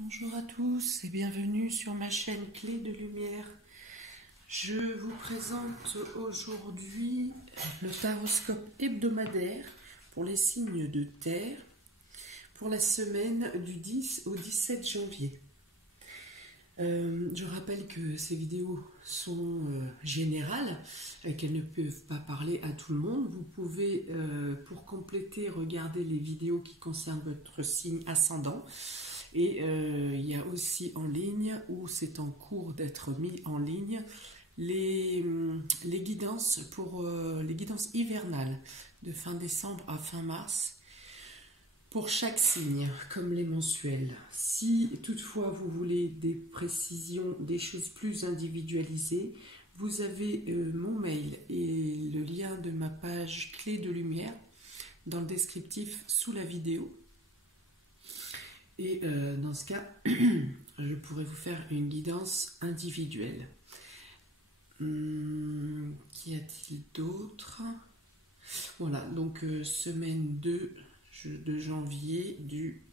Bonjour à tous et bienvenue sur ma chaîne Clé de Lumière. Je vous présente aujourd'hui le taroscope hebdomadaire pour les signes de terre pour la semaine du 10 au 17 janvier. Je rappelle que ces vidéos sont générales et qu'elles ne peuvent pas parler à tout le monde. Vous pouvez, pour compléter, regarder les vidéos qui concernent votre signe ascendant. Et il y a aussi en ligne, ou c'est en cours d'être mis en ligne, les guidances pour les guidances hivernales de fin décembre à fin mars pour chaque signe, comme les mensuels. Si toutefois vous voulez des précisions, des choses plus individualisées, vous avez mon mail et le lien de ma page Clé de Lumière dans le descriptif sous la vidéo. Et dans ce cas, je pourrais vous faire une guidance individuelle. Qu'y a-t-il d'autre? Voilà, donc semaine 2 de janvier, du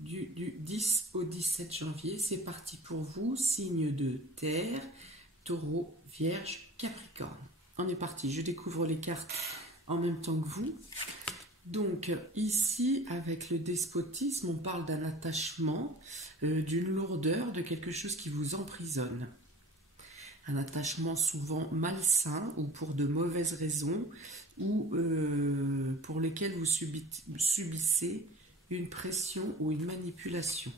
10 au 17 janvier. C'est parti pour vous, signe de terre, taureau, vierge, capricorne. On est parti, je découvre les cartes en même temps que vous. Donc ici, avec le despotisme, on parle d'un attachement, d'une lourdeur, de quelque chose qui vous emprisonne. Un attachement souvent malsain ou pour de mauvaises raisons ou pour lesquelles vous subissez une pression ou une manipulation.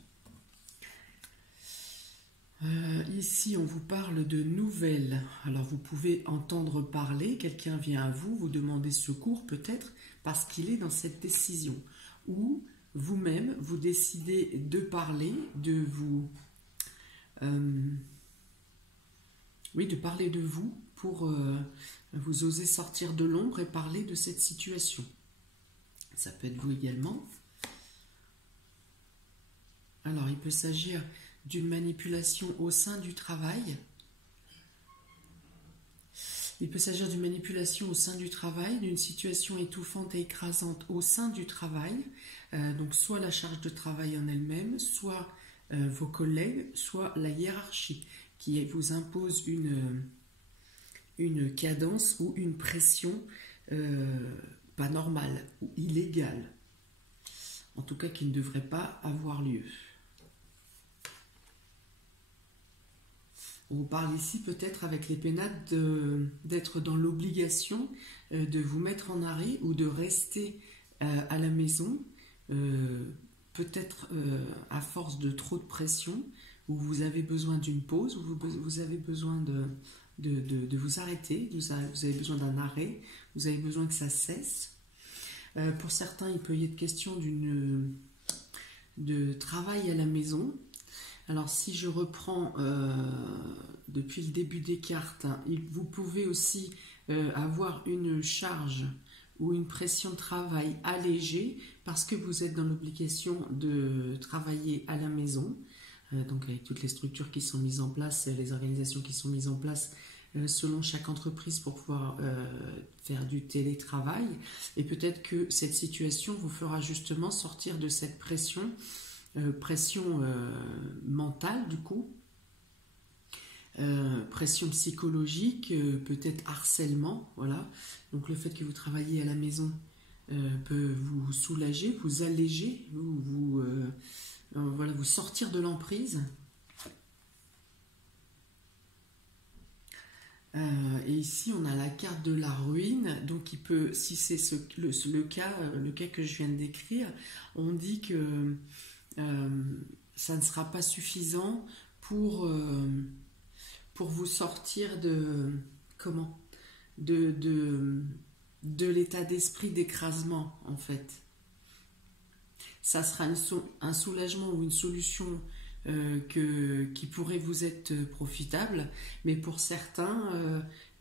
Ici, on vous parle de nouvelles. Alors, vous pouvez entendre parler, quelqu'un vient à vous, vous demandez secours peut-être parce qu'il est dans cette décision. Ou vous-même, vous décidez de parler, de parler de vous pour vous oser sortir de l'ombre et parler de cette situation. Ça peut être vous également. Alors, il peut s'agir d'une manipulation au sein du travail. Il peut s'agir d'une manipulation au sein du travail, d'une situation étouffante et écrasante au sein du travail. Donc soit la charge de travail en elle-même, soit vos collègues, soit la hiérarchie qui vous impose une cadence ou une pression pas normale ou illégale. En tout cas qui ne devrait pas avoir lieu. On vous parle ici peut-être avec les pénates d'être dans l'obligation de vous mettre en arrêt ou de rester à la maison, peut-être à force de trop de pression, où vous avez besoin d'une pause, où vous avez besoin de vous arrêter, vous avez besoin d'un arrêt, vous avez besoin que ça cesse. Pour certains, il peut y être question de travail à la maison. Alors si je reprends depuis le début des cartes, hein, vous pouvez aussi avoir une charge ou une pression de travail allégée parce que vous êtes dans l'obligation de travailler à la maison, donc avec toutes les structures qui sont mises en place, les organisations qui sont mises en place selon chaque entreprise pour pouvoir faire du télétravail. Et peut-être que cette situation vous fera justement sortir de cette pression, mentale du coup, pression psychologique, peut-être harcèlement, voilà. Donc le fait que vous travaillez à la maison peut vous soulager, vous alléger, vous sortir de l'emprise. Et ici on a la carte de la ruine, donc il peut, si c'est le cas que je viens de décrire, on dit que ça ne sera pas suffisant pour vous sortir de l'état d'esprit d'écrasement en fait. Ça sera un soulagement ou une solution qui pourrait vous être profitable, mais pour certains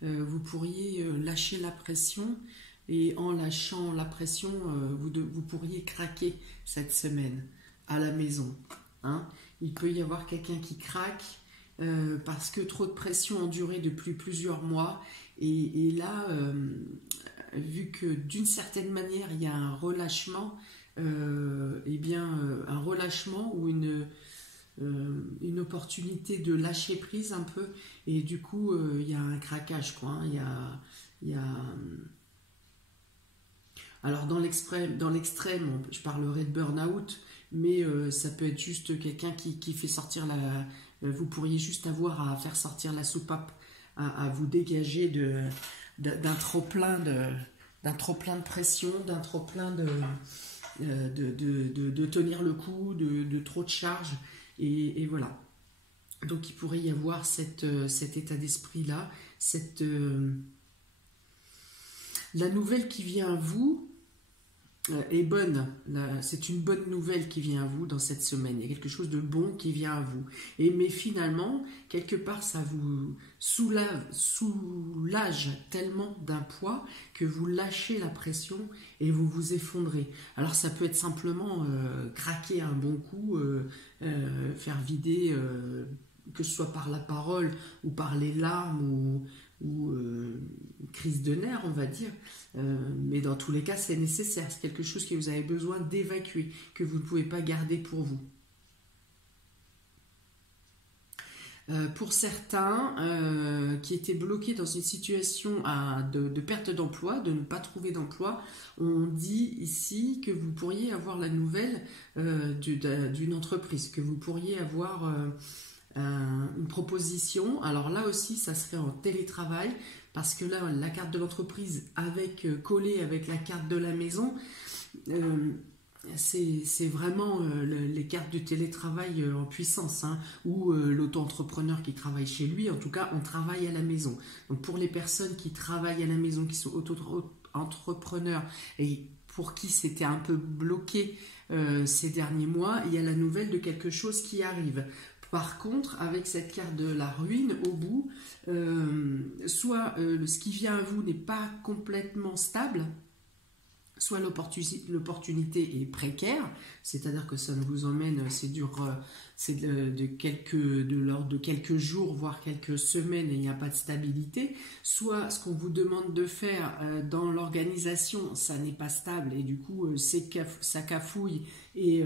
vous pourriez lâcher la pression. Et en lâchant la pression, vous pourriez craquer cette semaine à la maison. Hein. Il peut y avoir quelqu'un qui craque parce que trop de pression endurée depuis plusieurs mois. Et là, vu que d'une certaine manière, il y a un relâchement, un relâchement ou une opportunité de lâcher prise un peu, et du coup il y a un craquage quoi, hein. Il y a alors dans l'extrême, je parlerai de burn-out, mais ça peut être juste quelqu'un qui fait sortir vous pourriez juste avoir à faire sortir la soupape, à vous dégager d'un trop-plein de pression, d'un trop-plein de tenir le coup, de trop de charge, et voilà. Donc il pourrait y avoir cet état d'esprit-là, la nouvelle qui vient à vous est bonne. C'est une bonne nouvelle qui vient à vous dans cette semaine. Il y a quelque chose de bon qui vient à vous. Mais finalement, quelque part, ça vous soulage tellement d'un poids que vous lâchez la pression et vous vous effondrez. Alors ça peut être simplement craquer un bon coup, faire vider, que ce soit par la parole ou par les larmes ou crise de nerfs, on va dire, mais dans tous les cas c'est nécessaire, c'est quelque chose que vous avez besoin d'évacuer, que vous ne pouvez pas garder pour vous. Pour certains qui étaient bloqués dans une situation de perte d'emploi, de ne pas trouver d'emploi, on dit ici que vous pourriez avoir la nouvelle d'une entreprise, que vous pourriez avoir une proposition. Alors là aussi ça serait en télétravail, parce que là la carte de l'entreprise collée avec la carte de la maison, c'est vraiment les cartes du télétravail en puissance, hein, ou l'auto-entrepreneur qui travaille chez lui. En tout cas on travaille à la maison. Donc pour les personnes qui travaillent à la maison, qui sont auto-entrepreneurs et pour qui c'était un peu bloqué ces derniers mois, il y a la nouvelle de quelque chose qui arrive. Par contre, avec cette carte de la ruine au bout, soit ce qui vient à vous n'est pas complètement stable, soit l'opportunité est précaire, c'est-à-dire que ça ne vous emmène, c'est de l'ordre de quelques jours, voire quelques semaines, et il n'y a pas de stabilité, soit ce qu'on vous demande de faire dans l'organisation, ça n'est pas stable, et du coup ça cafouille, et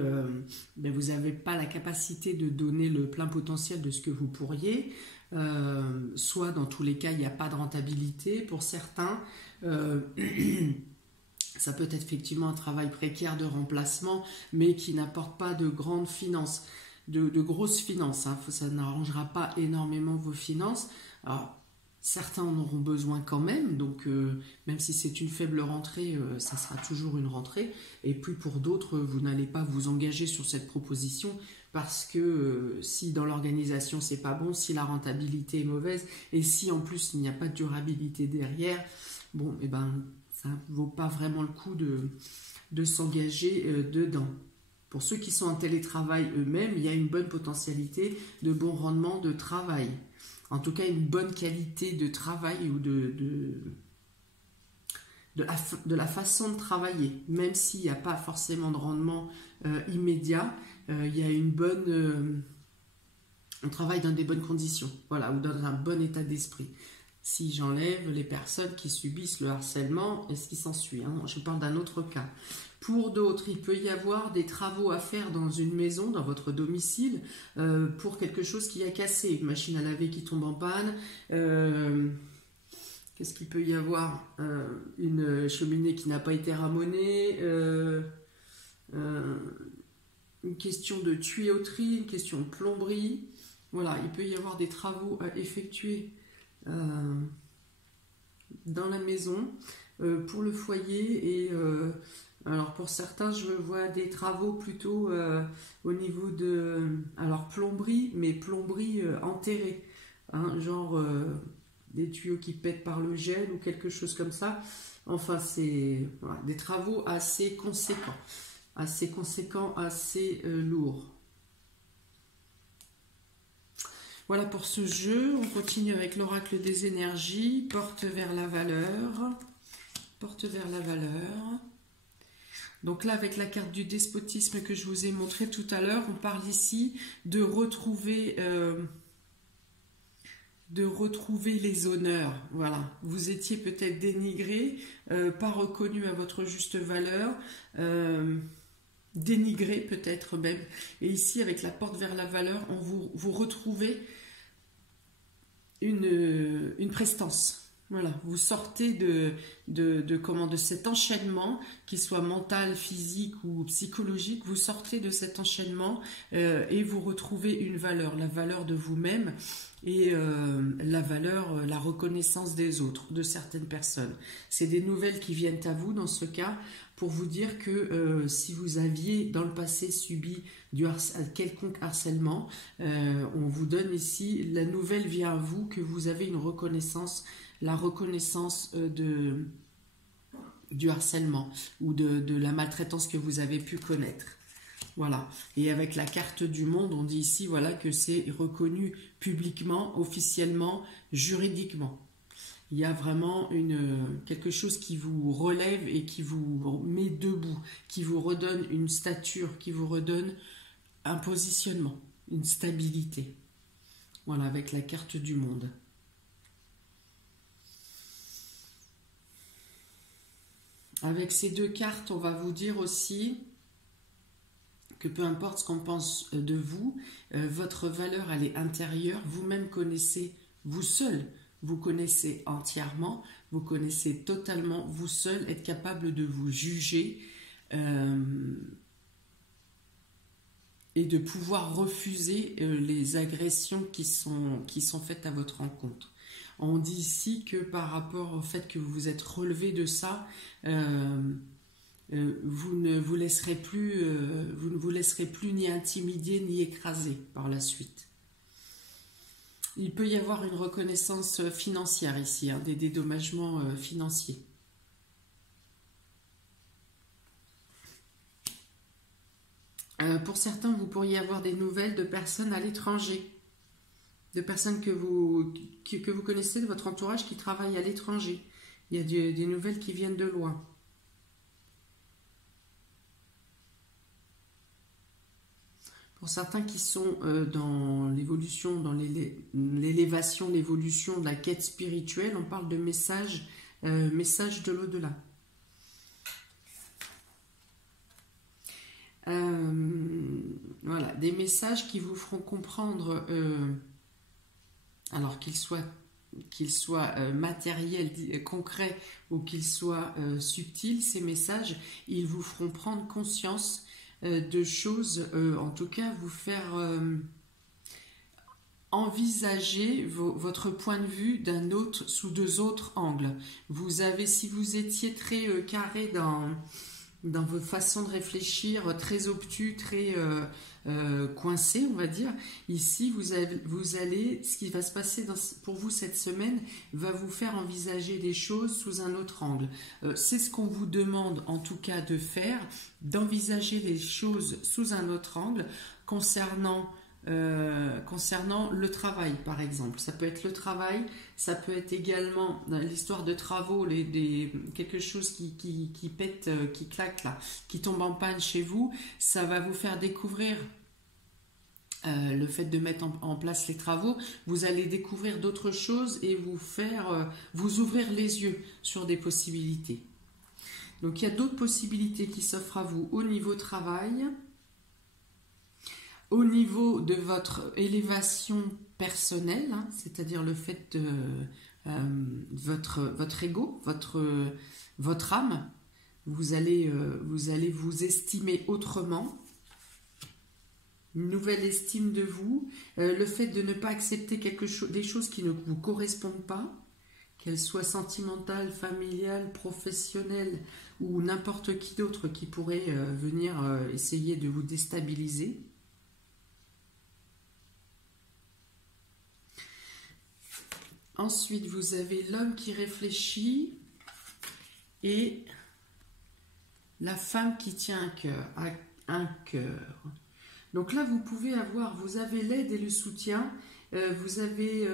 vous n'avez pas la capacité de donner le plein potentiel de ce que vous pourriez, soit dans tous les cas il n'y a pas de rentabilité pour certains. Ça peut être effectivement un travail précaire de remplacement, mais qui n'apporte pas de grandes finances, de grosses finances, hein. Ça n'arrangera pas énormément vos finances. Alors, certains en auront besoin quand même, donc même si c'est une faible rentrée, ça sera toujours une rentrée. Et puis pour d'autres, vous n'allez pas vous engager sur cette proposition, parce que si dans l'organisation c'est pas bon, si la rentabilité est mauvaise, et si en plus il n'y a pas de durabilité derrière, bon, et ça ne vaut pas vraiment le coup de s'engager dedans. Pour ceux qui sont en télétravail eux-mêmes, il y a une bonne potentialité de bon rendement de travail. En tout cas, une bonne qualité de travail ou de la façon de travailler. Même s'il n'y a pas forcément de rendement immédiat, il y a une bonne... on travaille dans des bonnes conditions, voilà, ou dans un bon état d'esprit. Si j'enlève les personnes qui subissent le harcèlement et ce qui s'ensuit, hein. Je parle d'un autre cas. Pour d'autres, il peut y avoir des travaux à faire dans une maison, dans votre domicile, pour quelque chose qui a cassé, une machine à laver qui tombe en panne, qu'est-ce qu'il peut y avoir, une cheminée qui n'a pas été ramonée, une question de tuyauterie, une question de plomberie. Voilà, il peut y avoir des travaux à effectuer dans la maison, pour le foyer, et alors pour certains je vois des travaux plutôt au niveau de plomberie, mais plomberie enterrée, hein, genre des tuyaux qui pètent par le gel ou quelque chose comme ça. Enfin c'est voilà, des travaux assez conséquents, assez lourds. Voilà pour ce jeu. On continue avec l'oracle des énergies. Porte vers la valeur. Porte vers la valeur. Donc là, avec la carte du despotisme que je vous ai montré tout à l'heure, on parle ici de retrouver les honneurs. Voilà. Vous étiez peut-être dénigré, pas reconnu à votre juste valeur. dénigré peut-être même. Et ici, avec la porte vers la valeur, vous retrouvez une prestance. Voilà, vous sortez de cet enchaînement, qu'il soit mental, physique ou psychologique, vous sortez de cet enchaînement et vous retrouvez une valeur, la valeur de vous-même et la valeur, la reconnaissance des autres, de certaines personnes. C'est des nouvelles qui viennent à vous dans ce cas pour vous dire que si vous aviez dans le passé subi quelconque harcèlement, on vous donne ici, la nouvelle vient à vous que vous avez une reconnaissance, la reconnaissance du harcèlement ou de la maltraitance que vous avez pu connaître. Voilà. Et avec la carte du monde, on dit ici voilà, que c'est reconnu publiquement, officiellement, juridiquement. Il y a vraiment quelque chose qui vous relève et qui vous met debout, qui vous redonne une stature, qui vous redonne un positionnement, une stabilité. Voilà, avec la carte du monde. Avec ces deux cartes, on va vous dire aussi que peu importe ce qu'on pense de vous, votre valeur, elle est intérieure. Vous-même connaissez, vous seul, vous connaissez entièrement, vous connaissez totalement, vous seul, être capable de vous juger et de pouvoir refuser les agressions qui sont faites à votre encontre. On dit ici que par rapport au fait que vous vous êtes relevé de ça, vous ne vous laisserez plus ni intimider ni écraser par la suite. Il peut y avoir une reconnaissance financière ici, des dédommagements financiers. Pour certains, vous pourriez avoir des nouvelles de personnes à l'étranger, de personnes que vous connaissez de votre entourage qui travaillent à l'étranger. Il y a des nouvelles qui viennent de loin. Pour certains qui sont dans l'évolution, dans l'élévation, l'évolution de la quête spirituelle, on parle de messages de l'au-delà. Voilà, des messages qui vous feront comprendre, alors qu'ils soient matériels, concrets ou qu'ils soient subtils, ces messages, ils vous feront prendre conscience de choses, en tout cas vous faire envisager votre point de vue sous deux autres angles. Si vous étiez très carré dans votre façon de réfléchir, très obtus, très coincé, on va dire, ici ce qui va se passer pour vous cette semaine va vous faire envisager des choses sous un autre angle. C'est ce qu'on vous demande en tout cas de faire, d'envisager les choses sous un autre angle concernant le travail, par exemple. Ça peut être le travail, ça peut être également l'histoire de travaux, quelque chose qui pète, qui claque là, qui tombe en panne chez vous. Ça va vous faire découvrir le fait de mettre en place les travaux. Vous allez découvrir d'autres choses et vous ouvrir les yeux sur des possibilités. Donc il y a d'autres possibilités qui s'offrent à vous au niveau travail. Au niveau de votre élévation personnelle, c'est-à-dire le fait de votre ego, votre âme, vous allez vous estimer autrement, une nouvelle estime de vous, le fait de ne pas accepter des choses qui ne vous correspondent pas, qu'elles soient sentimentales, familiales, professionnelles ou n'importe qui d'autre qui pourrait venir essayer de vous déstabiliser. Ensuite, vous avez l'homme qui réfléchit et la femme qui tient un cœur. Donc là, vous avez l'aide et le soutien. Vous avez,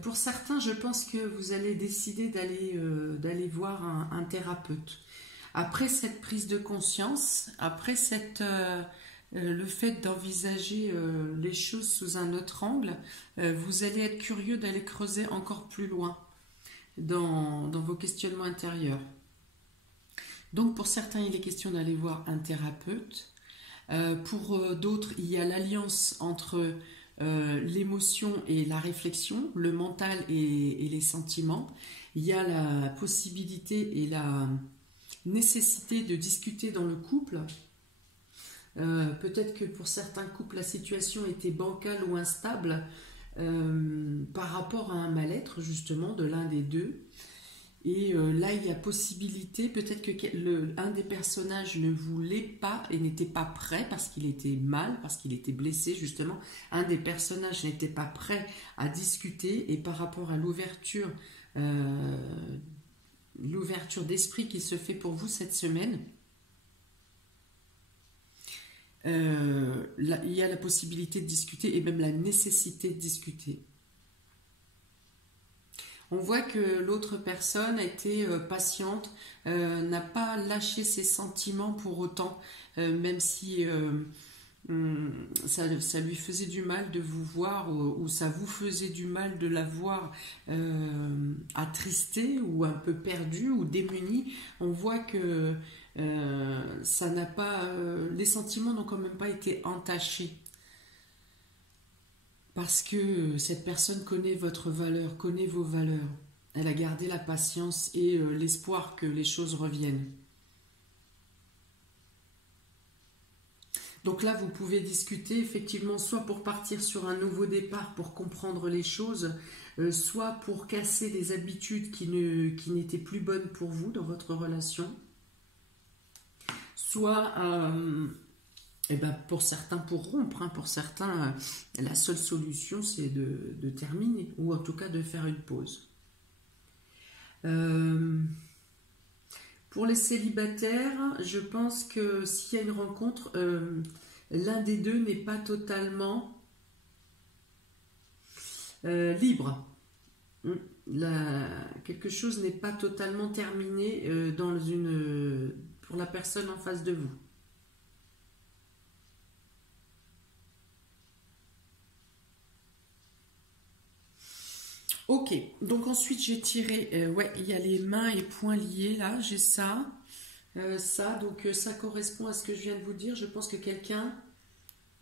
pour certains, je pense que vous allez décider d'aller voir un thérapeute. Après cette prise de conscience, après le fait d'envisager les choses sous un autre angle, vous allez être curieux d'aller creuser encore plus loin dans vos questionnements intérieurs. Donc pour certains, il est question d'aller voir un thérapeute. Pour d'autres, il y a l'alliance entre l'émotion et la réflexion, le mental et les sentiments. Il y a la possibilité et la nécessité de discuter dans le couple. Peut-être que pour certains couples, la situation était bancale ou instable par rapport à un mal-être justement de l'un des deux. Et là, il y a possibilité, peut-être que un des personnages ne voulait pas et n'était pas prêt parce qu'il était mal, parce qu'il était blessé justement. Un des personnages n'était pas prêt à discuter et par rapport à l'ouverture d'esprit qui se fait pour vous cette semaine, il y a la possibilité de discuter et même la nécessité de discuter. On voit que l'autre personne a été patiente, n'a pas lâché ses sentiments pour autant, même si ça lui faisait du mal de vous voir ou ça vous faisait du mal de la voir attristée ou un peu perdue ou démunie. On voit que ça n'a pas, les sentiments n'ont quand même pas été entachés. Parce que cette personne connaît votre valeur, connaît vos valeurs. Elle a gardé la patience et l'espoir que les choses reviennent. Donc là, vous pouvez discuter effectivement soit pour partir sur un nouveau départ, pour comprendre les choses, soit pour casser des habitudes qui n'étaient plus bonnes pour vous dans votre relation, soit... Et ben pour certains, pour rompre, hein, pour certains, la seule solution, c'est de terminer, ou en tout cas de faire une pause. Pour les célibataires, je pense que s'il y a une rencontre, l'un des deux n'est pas totalement libre. Quelque chose n'est pas totalement terminé pour la personne en face de vous. Ok, donc ensuite j'ai tiré, ouais, il y a les mains et poings liés là, j'ai ça, donc ça correspond à ce que je viens de vous dire. Je pense que quelqu'un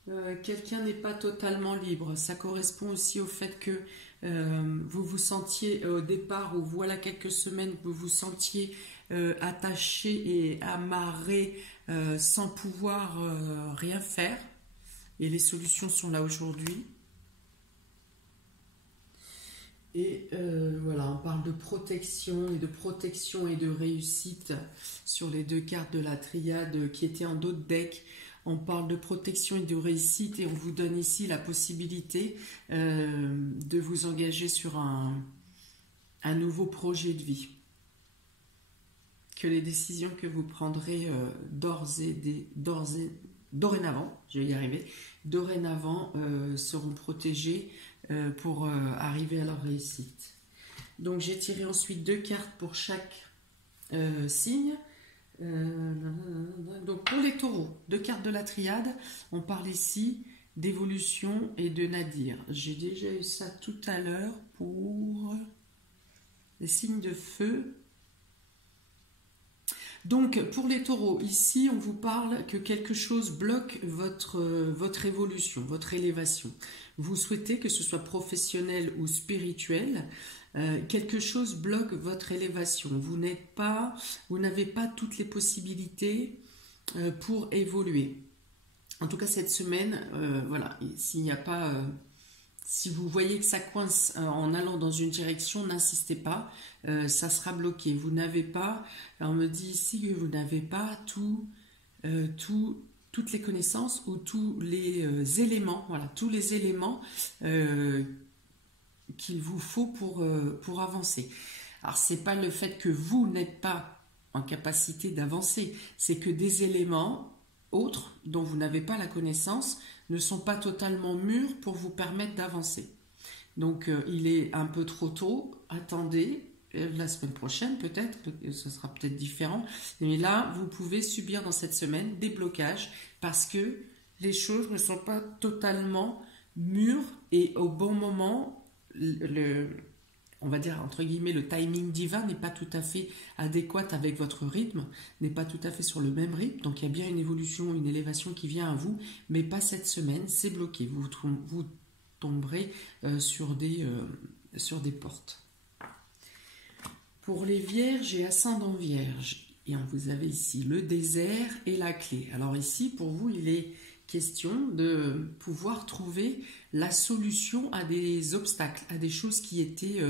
n'est pas totalement libre. Ça correspond aussi au fait que vous vous sentiez au départ, ou voilà quelques semaines, vous vous sentiez attaché et amarré sans pouvoir rien faire. Et les solutions sont là aujourd'hui. Et voilà, on parle de protection et de réussite sur les deux cartes de la triade qui étaient en dos de deck. On parle de protection et de réussite et on vous donne ici la possibilité de vous engager sur un nouveau projet de vie. Que les décisions que vous prendrez dorénavant, je vais y arriver, seront protégées pour arriver à leur réussite. Donc j'ai tiré ensuite 2 cartes pour chaque signe. Donc pour les taureaux, 2 cartes de la triade, on parle ici d'évolution et de nadir. J'ai déjà eu ça tout à l'heure pour les signes de feu. Donc pour les taureaux, ici on vous parle que quelque chose bloque votre évolution, votre élévation. Vous souhaitez que ce soit professionnel ou spirituel, quelque chose bloque votre élévation. Vous n'avez pas toutes les possibilités pour évoluer. En tout cas cette semaine, voilà, s'il n'y a pas... Si vous voyez que ça coince en allant dans une direction, n'insistez pas, ça sera bloqué. Vous n'avez pas, on me dit ici que vous n'avez pas toutes les connaissances ou tous les éléments, voilà, tous les éléments qu'il vous faut pour avancer. Alors, c'est pas le fait que vous n'êtes pas en capacité d'avancer, c'est que des éléments autres dont vous n'avez pas la connaissance ne sont pas totalement mûrs pour vous permettre d'avancer. Donc il est un peu trop tôt, attendez, la semaine prochaine peut-être, ce sera peut-être différent, mais là vous pouvez subir dans cette semaine des blocages parce que les choses ne sont pas totalement mûres et au bon moment, on va dire entre guillemets, le timing divin n'est pas tout à fait adéquat avec votre rythme, n'est pas tout à fait sur le même rythme. Donc il y a bien une évolution, une élévation qui vient à vous, mais pas cette semaine, c'est bloqué. Vous tomberez sur des portes. Pour les vierges et ascendant vierge, et vous avez ici le désert et la clé. Alors ici, pour vous, il est question de pouvoir trouver la solution à des obstacles, à des choses qui étaient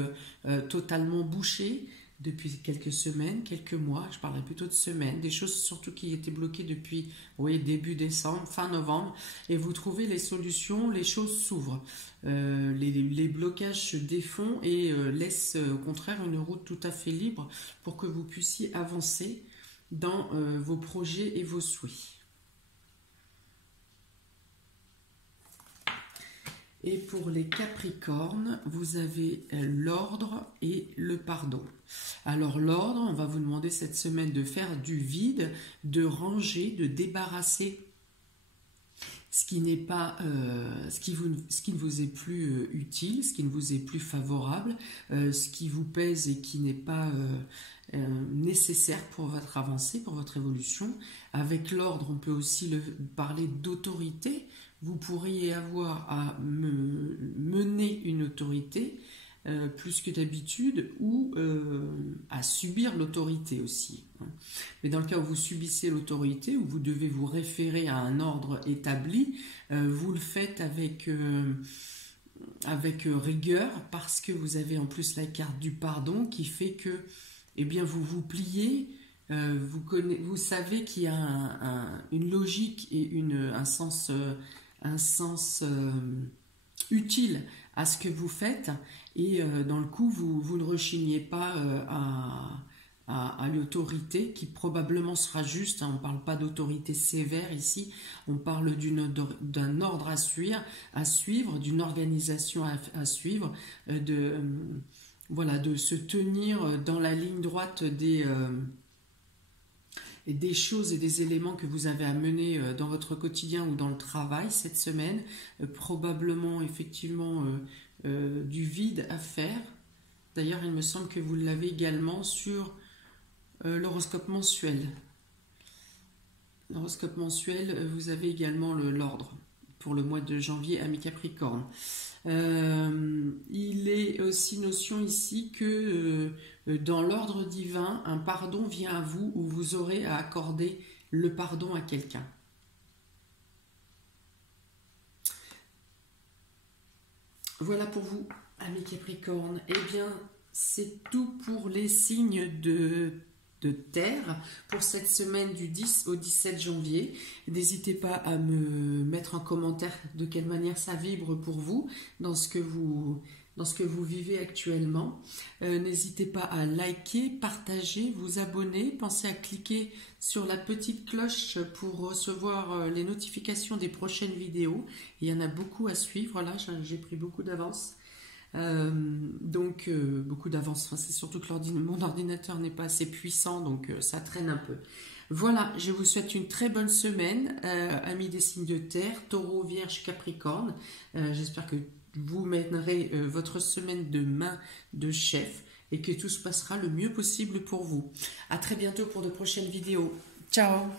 totalement bouchées depuis quelques semaines, quelques mois, je parlerai plutôt de semaines, des choses surtout qui étaient bloquées depuis début décembre, fin novembre, et vous trouvez les solutions, les choses s'ouvrent, les blocages se défont et laissent au contraire une route tout à fait libre pour que vous puissiez avancer dans vos projets et vos souhaits. Et pour les Capricornes, vous avez l'ordre et le pardon. Alors l'ordre, on va vous demander cette semaine de faire du vide, de ranger, de débarrasser ce qui n'est pas, ce qui ne vous est plus utile, ce qui ne vous est plus favorable, ce qui vous pèse et qui n'est pas nécessaire pour votre avancée, pour votre évolution. Avec l'ordre, on peut aussi parler d'autorité. Vous pourriez avoir à mener une autorité plus que d'habitude ou à subir l'autorité aussi. Mais dans le cas où vous subissez l'autorité, où vous devez vous référer à un ordre établi, vous le faites avec rigueur parce que vous avez en plus la carte du pardon qui fait que vous vous pliez. Vous savez qu'il y a une logique et un sens utile à ce que vous faites et dans le coup vous ne rechignez pas à l'autorité qui probablement sera juste, on ne parle pas d'autorité sévère ici, on parle d'un ordre à suivre, d'une organisation à suivre, de se tenir dans la ligne droite des choses et des éléments que vous avez à mener dans votre quotidien ou dans le travail cette semaine, probablement effectivement du vide à faire. D'ailleurs, il me semble que vous l'avez également sur l'horoscope mensuel. L'horoscope mensuel, vous avez également l'ordre pour le mois de janvier à mes Capricornes. Il est aussi notion ici que dans l'ordre divin, un pardon vient à vous ou vous aurez à accorder le pardon à quelqu'un. Voilà pour vous, amis Capricornes. Eh bien, c'est tout pour les signes de terre pour cette semaine du 10 au 17 janvier. N'hésitez pas à me mettre en commentaire de quelle manière ça vibre pour vous dans ce que vous vivez actuellement. N'hésitez pas à liker, partager, vous abonner. Pensez à cliquer sur la petite cloche pour recevoir les notifications des prochaines vidéos. Il y en a beaucoup à suivre. Là, j'ai pris beaucoup d'avance. Beaucoup d'avance, enfin, c'est surtout que mon ordinateur n'est pas assez puissant, donc ça traîne un peu. Voilà, je vous souhaite une très bonne semaine, amis des signes de terre, Taureau, Vierge, Capricorne. J'espère que vous mènerez votre semaine de main de chef et que tout se passera le mieux possible pour vous. À très bientôt pour de prochaines vidéos. Ciao!